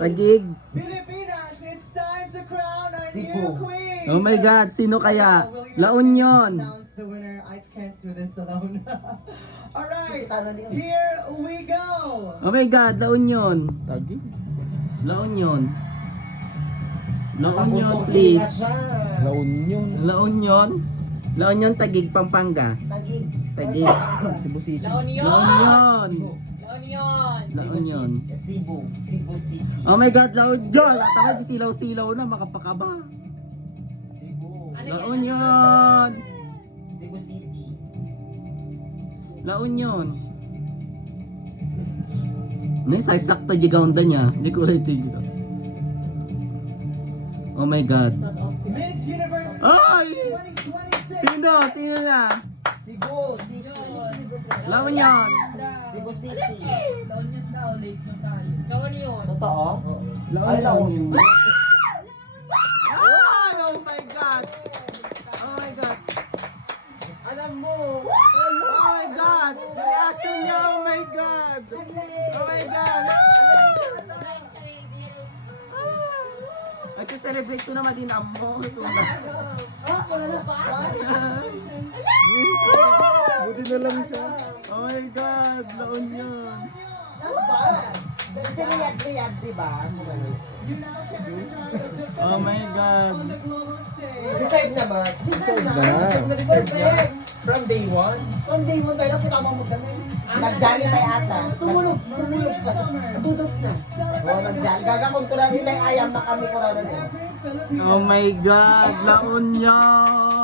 Taguig. Pilipinas, it's time to crown our new queen. Oh my God, sino kaya? La Union. Announce the winner. I can't do this alone. Alright, here we go. Oh my God, La Union. La Union. La Union, please. La Union. La Union. La Union, Taguig, Pampanga. Taguig. Cebu City. La Union. La Union. Cebu City. Oh my God, La Union. Tama, di silaw-silaw na, makapakaba. Cebu. La Union. Cebu City. La Union. Nay, sakto di gaunda niya. Hindi ko ulit dito. Oh my God. Miss Universe Ay! 2026. Sino? Sino na? Cebu City. La Union. Cebu City. Yun. Totoo? Ay, La Union. Ay! Oh my God. Oh my God. Alam mo. Oh my God. Reaction niya. Oh my God. Oh my God. Nag-celebrate ko naman din mo. Buti na lang siya. Oh my God. La Union. Kasi riyad, diba? You now carry the crown of the Oh my God. on the global stage. Deserve naman. Deserve na. Deserve na. From day one. From day one, pero kita mo kami. Nagdali tayo ata. Tumulog pa. Nabudots na. Oo, nagdali. Gagakon ko lang yun ay ayam na kami ko lang. Every Filipino Oh my God. La Union.